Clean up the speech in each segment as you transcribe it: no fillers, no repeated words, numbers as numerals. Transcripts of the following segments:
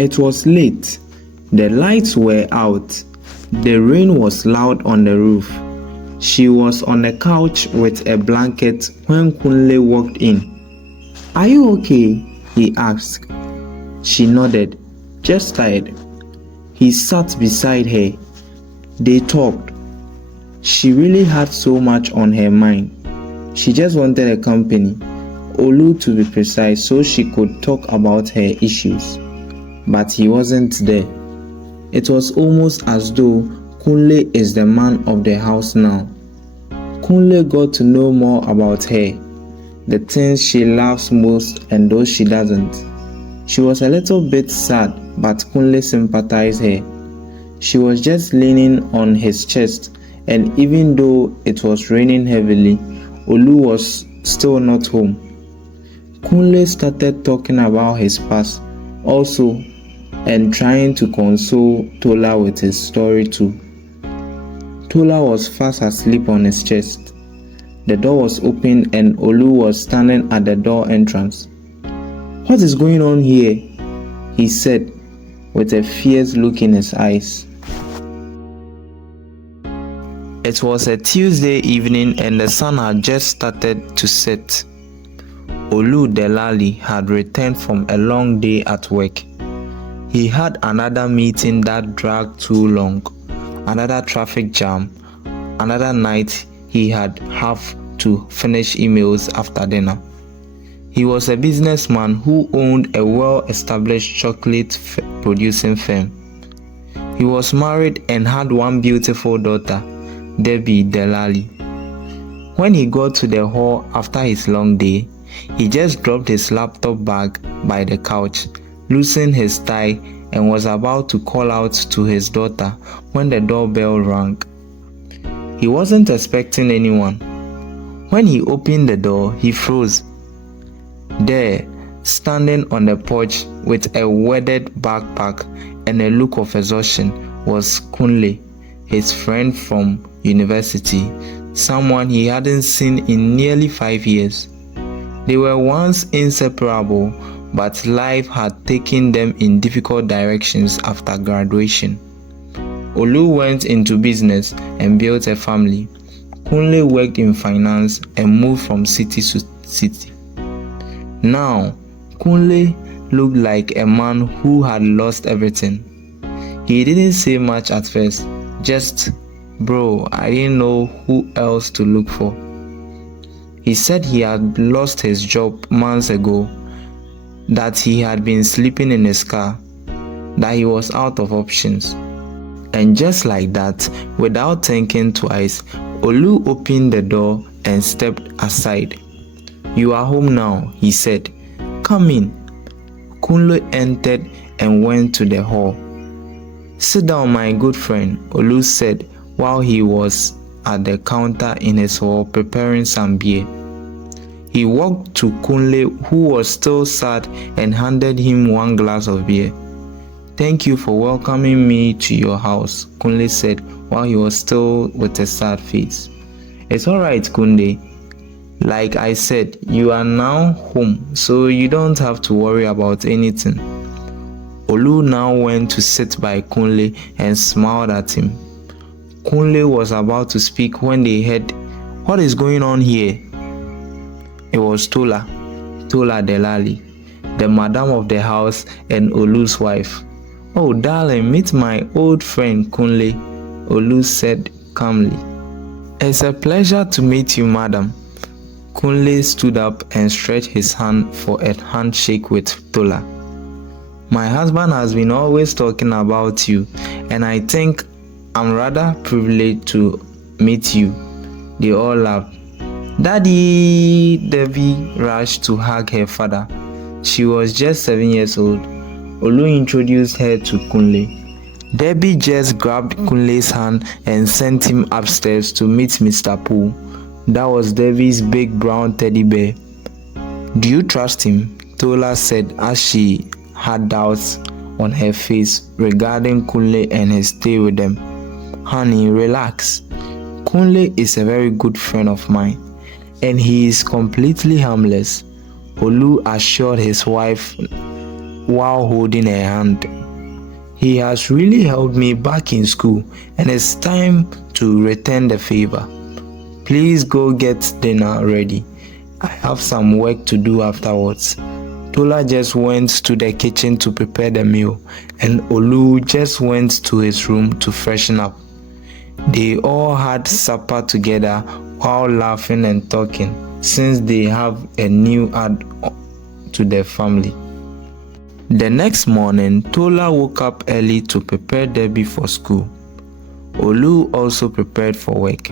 It was late. The lights were out. The rain was loud on the roof. She was on the couch with a blanket when Kunle walked in. "Are you okay?" he asked. She nodded. "Just tired." He sat beside her. They talked. She really had so much on her mind. She just wanted a company, Olu to be precise, so she could talk about her issues. But he wasn't there. It was almost as though Kunle is the man of the house now. Kunle got to know more about her, the things she loves most and those she doesn't. She was a little bit sad, but Kunle sympathized her. She was just leaning on his chest, and even though it was raining heavily, Olu was still not home. Kunle started talking about his past also and trying to console Tola with his story too. Tola was fast asleep on his chest. The door was open and Olu was standing at the door entrance. "What is going on here?" he said with a fierce look in his eyes. It was a Tuesday evening and the sun had just started to set. Olu Delali had returned from a long day at work. He had another meeting that dragged too long, another traffic jam, another night he had have to finish emails after dinner. He was a businessman who owned a well-established chocolate producing firm. He was married and had one beautiful daughter, Debbie Delali. When he got to the hall after his long day, he just dropped his laptop bag by the couch, loosened his tie, and was about to call out to his daughter when the doorbell rang. He wasn't expecting anyone. When he opened the door, he froze. There, standing on the porch with a weathered backpack and a look of exhaustion, was Kunle, his friend from university, someone he hadn't seen in nearly 5 years. They were once inseparable, but life had taken them in difficult directions after graduation. Olu went into business and built a family. Kunle worked in finance and moved from city to city. Now, Kunle looked like a man who had lost everything. He didn't say much at first, just, "Bro, I didn't know who else to look for." He said he had lost his job months ago, that he had been sleeping in his car, that he was out of options. And just like that, without thinking twice, Olu opened the door and stepped aside. "You are home now," he said. "Come in." Kunle entered and went to the hall. "Sit down, my good friend," Olu said while he was at the counter in his hall preparing some beer. He walked to Kunle, who was still sad, and handed him one glass of beer. "Thank you for welcoming me to your house," Kunle said while he was still with a sad face. "It's alright, Kunle. Like I said, you are now home, so you don't have to worry about anything." Olu now went to sit by Kunle and smiled at him. Kunle was about to speak when they heard, "What is going on here?" It was Tola Delali, the madam of the house and Olu's wife. "Oh, darling, meet my old friend Kunle," Olu said calmly. "It's a pleasure to meet you, madam." Kunle stood up and stretched his hand for a handshake with Tola. "My husband has been always talking about you, and I think I'm rather privileged to meet you." They all laughed. "Daddy!" Debbie rushed to hug her father. She was just 7 years old. Olu introduced her to Kunle. Debbie just grabbed Kunle's hand and sent him upstairs to meet Mr. Pooh. That was Debbie's big brown teddy bear. "Do you trust him?" Tola said as she had doubts on her face regarding Kunle and his stay with them. "Honey, relax. Kunle is a very good friend of mine, and he is completely harmless," Olu assured his wife while holding her hand. "He has really helped me back in school, and it's time to return the favor. Please go get dinner ready. I have some work to do afterwards." Tola just went to the kitchen to prepare the meal, and Olu just went to his room to freshen up. They all had supper together while laughing and talking, since they have a new add to their family. The next morning, Tola woke up early to prepare Debbie for school. Olu also prepared for work.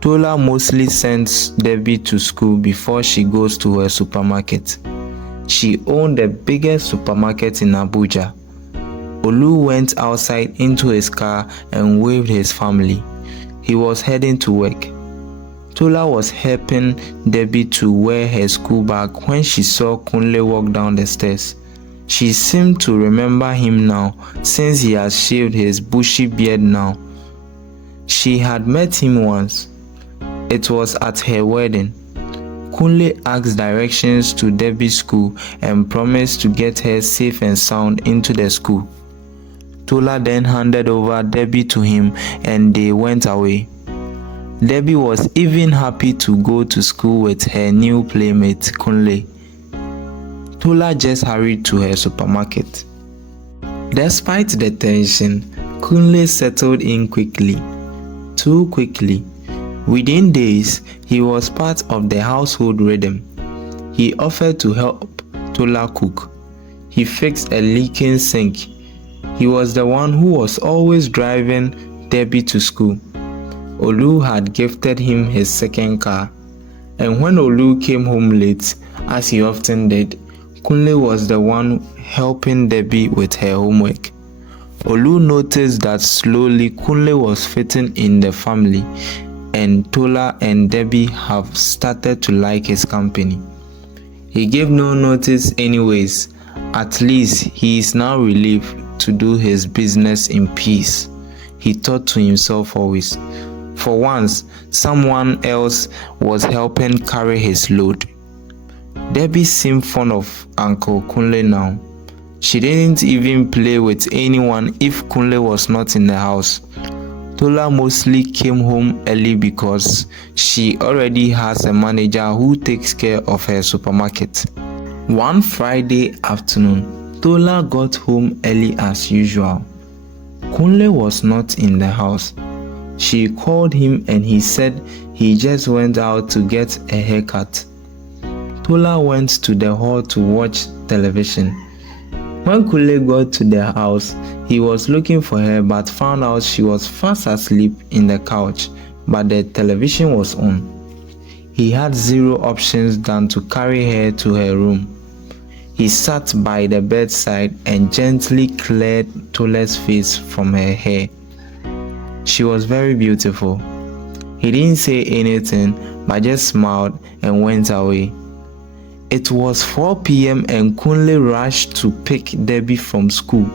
Tola mostly sends Debbie to school before she goes to her supermarket. She owned the biggest supermarket in Abuja. Olu went outside into his car and waved his family. He was heading to work. Tola was helping Debbie to wear her school bag when she saw Kunle walk down the stairs. She seemed to remember him now, since he has shaved his bushy beard now. She had met him once. It was at her wedding. Kunle asked directions to Debbie's school and promised to get her safe and sound into the school. Tola then handed over Debbie to him and they went away. Debbie was even happy to go to school with her new playmate, Kunle. Tola just hurried to her supermarket. Despite the tension, Kunle settled in quickly. Too quickly. Within days, he was part of the household rhythm. He offered to help Tola cook. He fixed a leaking sink. He was the one who was always driving Debbie to school. Olu had gifted him his second car. And when Olu came home late, as he often did, Kunle was the one helping Debbie with her homework. Olu noticed that slowly Kunle was fitting in the family, and Tola and Debbie have started to like his company. He gave no notice anyways. At least he is now relieved to do his business in peace, he thought to himself always. For once, someone else was helping carry his load. Debbie seemed fond of Uncle Kunle now. She didn't even play with anyone if Kunle was not in the house. Tola mostly came home early because she already has a manager who takes care of her supermarket. One Friday afternoon, Tola got home early as usual. Kunle was not in the house. She called him and he said he just went out to get a haircut. Tola went to the hall to watch television. When Kunle got to the house, he was looking for her but found out she was fast asleep in the couch, but the television was on. He had zero options than to carry her to her room. He sat by the bedside and gently cleared Tola's face from her hair. She was very beautiful. He didn't say anything but just smiled and went away. It was 4 p.m. and Kunle rushed to pick Debbie from school.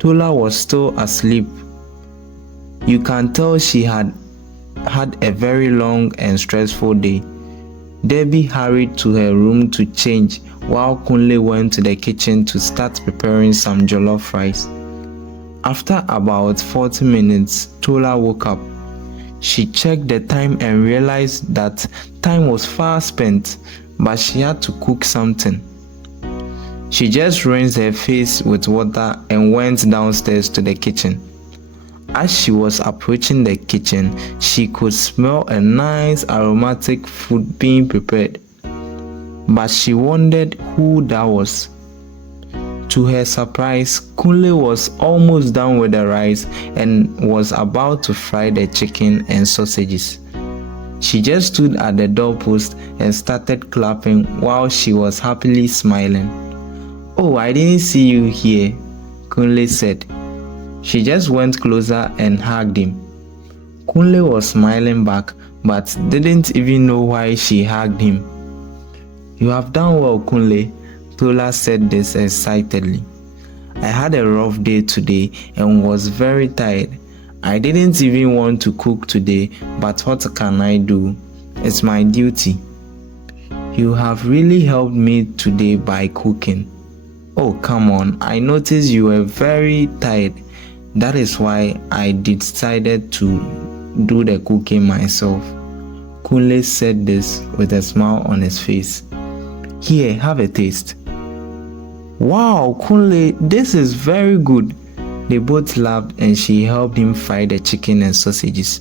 Tola was still asleep. You can tell she had had a very long and stressful day. Debbie hurried to her room to change while Kunle went to the kitchen to start preparing some jollof rice. After about 40 minutes, Tola woke up. She checked the time and realized that time was far spent, but she had to cook something. She just rinsed her face with water and went downstairs to the kitchen. As she was approaching the kitchen, she could smell a nice aromatic food being prepared, but she wondered who that was. To her surprise, Kunle was almost done with the rice and was about to fry the chicken and sausages. She just stood at the doorpost and started clapping while she was happily smiling. "Oh, I didn't see you here," Kunle said. She just went closer and hugged him. Kunle was smiling back but didn't even know why she hugged him. "You have done well, Kunle," Tola said this excitedly. "I had a rough day today and was very tired. I didn't even want to cook today, but what can I do? It's my duty." "You have really helped me today by cooking." Oh, come on, I noticed you were very tired. That is why I decided to do the cooking myself. Kunle said this with a smile on his face. Here, have a taste. Wow, Kunle, this is very good. They both laughed and she helped him fry the chicken and sausages.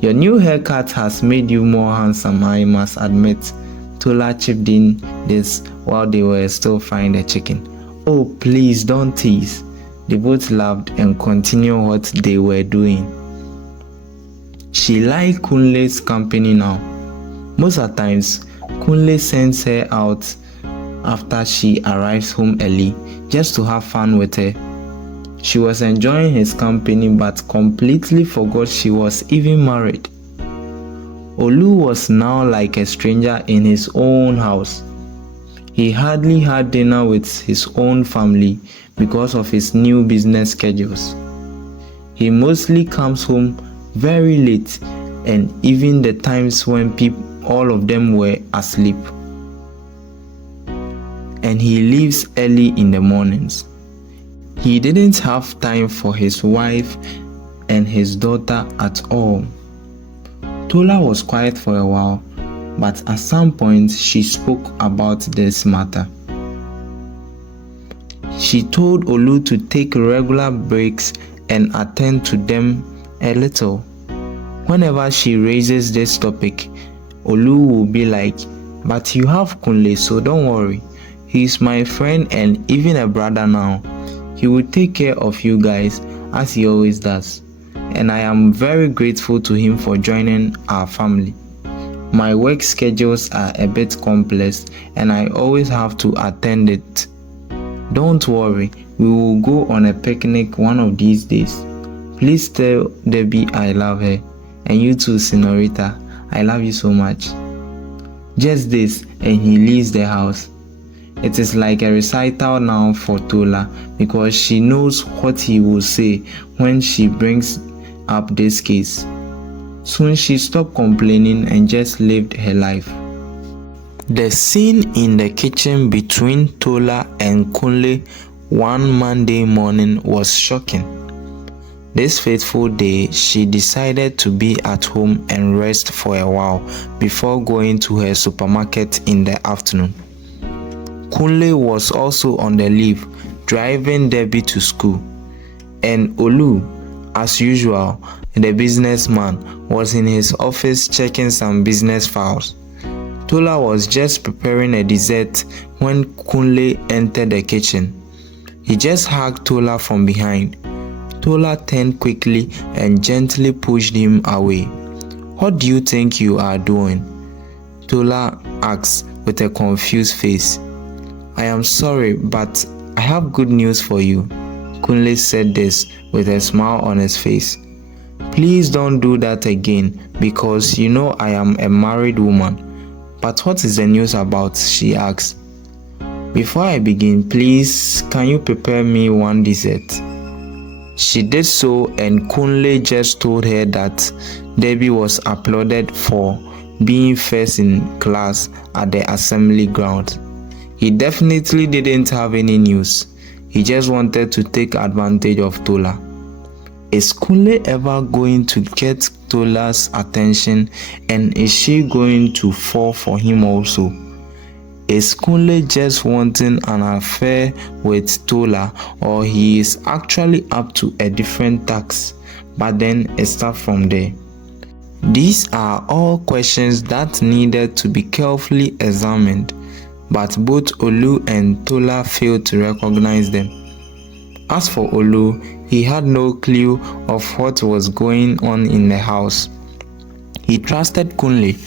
Your new haircut has made you more handsome, I must admit. Tola chipped in this while they were still frying the chicken. Oh, please don't tease. They both laughed and continued what they were doing. She liked Kunle's company now. Most of the times, Kunle sends her out after she arrives home early just to have fun with her. She was enjoying his company but completely forgot she was even married. Olu was now like a stranger in his own house. He hardly had dinner with his own family because of his new business schedules. He mostly comes home very late, and even the times when all of them were asleep. And he leaves early in the mornings. He didn't have time for his wife and his daughter at all. Tola was quiet for a while, but at some point she spoke about this matter. She told Olu to take regular breaks and attend to them a little. Whenever she raises this topic, Olu will be like, but you have Kunle, so don't worry. He's my friend and even a brother now. He will take care of you guys as he always does. And I am very grateful to him for joining our family. My work schedules are a bit complex and I always have to attend it. Don't worry, we will go on a picnic one of these days. Please tell Debbie I love her. And you too, Senorita. I love you so much. Just this, and he leaves the house. It is like a recital now for Tola because she knows what he will say when she brings up this case. Soon she stopped complaining and just lived her life. The scene in the kitchen between Tola and Kunle one Monday morning was shocking. This fateful day, she decided to be at home and rest for a while before going to her supermarket in the afternoon. Kunle was also on the leave, driving Debbie to school. And Olu, as usual, the businessman, was in his office checking some business files. Tola was just preparing a dessert when Kunle entered the kitchen. He just hugged Tola from behind. Tola turned quickly and gently pushed him away. What do you think you are doing? Tola asked with a confused face. I am sorry, but I have good news for you. Kunle said this with a smile on his face. Please don't do that again because you know I am a married woman. But what is the news about? She asked. Before I begin, please, can you prepare me one dessert? She did so and Kunle just told her that Debbie was applauded for being first in class at the assembly ground. He definitely didn't have any news. He just wanted to take advantage of Tola. Is Kunle ever going to get Tola's attention, and is she going to fall for him also? Is Kunle just wanting an affair with Tola, or he is actually up to a different task? But then it starts from there. These are all questions that needed to be carefully examined, but both Olu and Tola failed to recognize them. As for Olu, he had no clue of what was going on in the house. He trusted Kunle.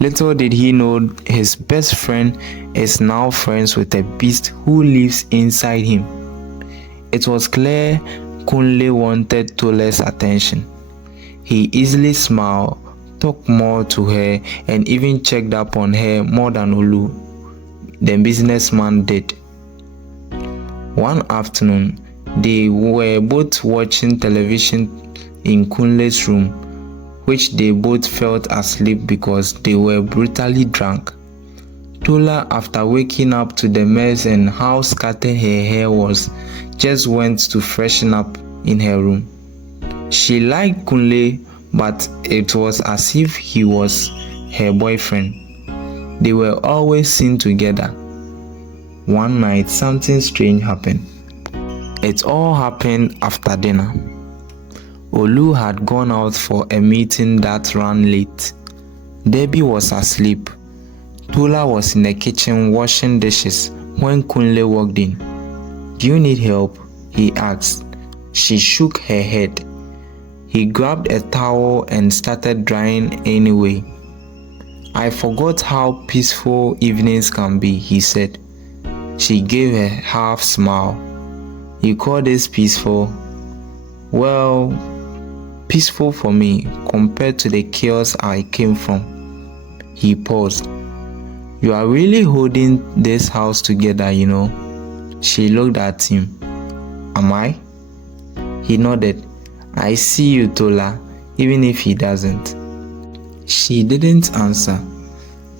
Little did he know his best friend is now friends with a beast who lives inside him. It was clear Kunle wanted Tola's attention. He easily smiled, talked more to her, and even checked up on her more than Olu, the businessman, did. One afternoon, they were both watching television in Kunle's room, which they both felt asleep because they were brutally drunk. Tola, after waking up to the mess and how scattered her hair was, just went to freshen up in her room. She liked Kunle, but it was as if he was her boyfriend. They were always seen together. One night, something strange happened. It all happened after dinner. Olu had gone out for a meeting that ran late. Debbie was asleep. Tola was in the kitchen washing dishes when Kunle walked in. "Do you need help?" he asked. She shook her head. He grabbed a towel and started drying anyway. "I forgot how peaceful evenings can be," he said. She gave a half smile. "You call this peaceful?" "Well, peaceful for me compared to the chaos I came from." He paused. "You are really holding this house together, you know." She looked at him. "Am I?" He nodded. "I see you, Tola, even if he doesn't." She didn't answer,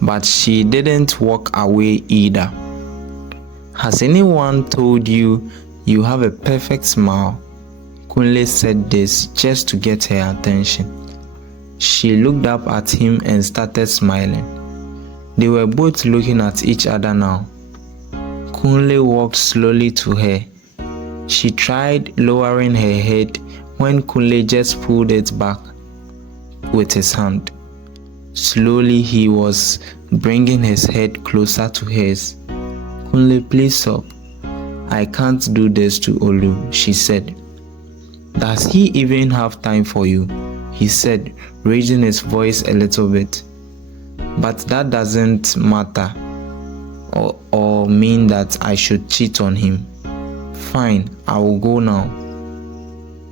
but she didn't walk away either. "Has anyone told you you have a perfect smile?" Kunle said this just to get her attention. She looked up at him and started smiling. They were both looking at each other now. Kunle walked slowly to her. She tried lowering her head when Kunle just pulled it back with his hand. Slowly he was bringing his head closer to hers. "Kunle, please stop. I can't do this to Olu," she said. "Does he even have time for you?" he said, raising his voice a little bit. "But that doesn't matter or mean that I should cheat on him." "Fine, I will go now."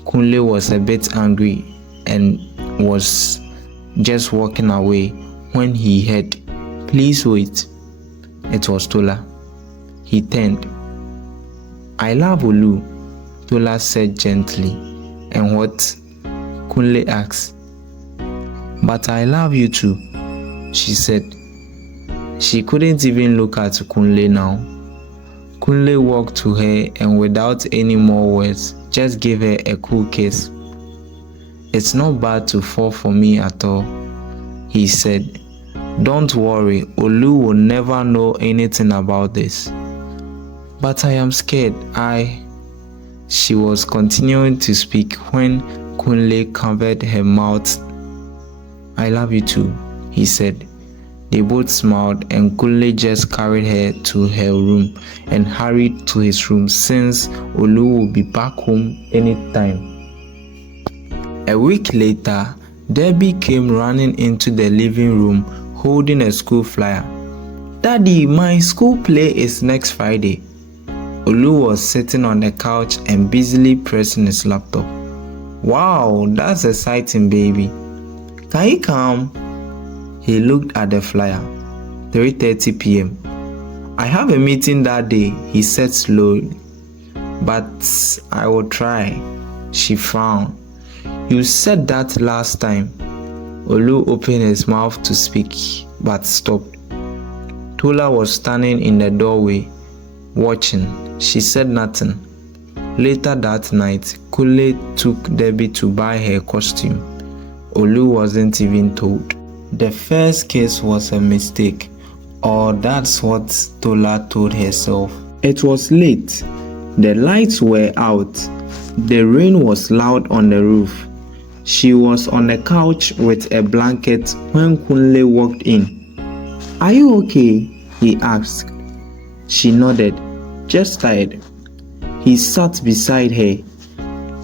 Kunle was a bit angry and was just walking away when he heard, "Please wait." It was Tola. He turned. "I love Olu," Tola said gently. "And what?" Kunle asked. "But I love you too," she said. She couldn't even look at Kunle now. Kunle walked to her and without any more words, just gave her a cool kiss. "It's not bad to fall for me at all," he said. "Don't worry, Olu will never know anything about this." "But I am scared. She was continuing to speak when Kunle covered her mouth. "I love you too," he said. They both smiled and Kunle just carried her to her room and hurried to his room since Olu will be back home anytime. A week later, Debbie came running into the living room holding a school flyer. "Daddy, my school play is next Friday." Olu was sitting on the couch and busily pressing his laptop. "Wow, that's exciting, baby. Can you come?" He looked at the flyer. 3:30 p.m. "I have a meeting that day," he said slowly. "But I will try." She frowned. "You said that last time." Olu opened his mouth to speak, but stopped. Tola was standing in the doorway, watching. She said nothing. Later that night, Kunle took Debbie to buy her costume. Olu wasn't even told. The first kiss was a mistake, or that's what Tola told herself. It was late. The lights were out. The rain was loud on the roof. She was on the couch with a blanket when Kunle walked in. "Are you okay?" he asked. She nodded. "Just tired." He sat beside her.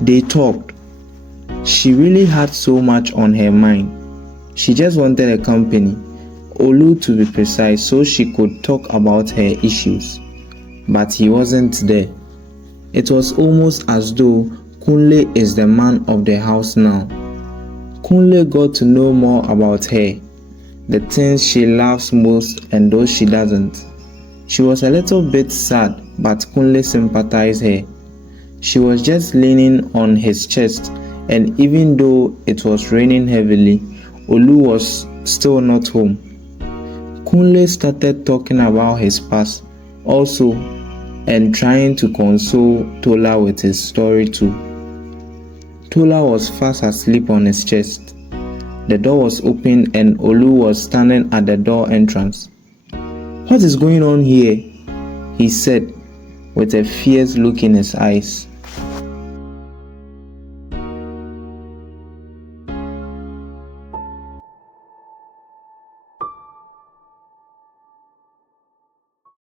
They talked. She really had so much on her mind. She just wanted a company, Olu to be precise, so she could talk about her issues. But he wasn't there. It was almost as though Kunle is the man of the house now. Kunle got to know more about her, the things she loves most and those she doesn't. She was a little bit sad, but Kunle sympathized her. She was just leaning on his chest, and even though it was raining heavily, Olu was still not home. Kunle started talking about his past also and trying to console Tola with his story too. Tola was fast asleep on his chest. The door was open and Olu was standing at the door entrance. "What is going on here?" he said with a fierce look in his eyes.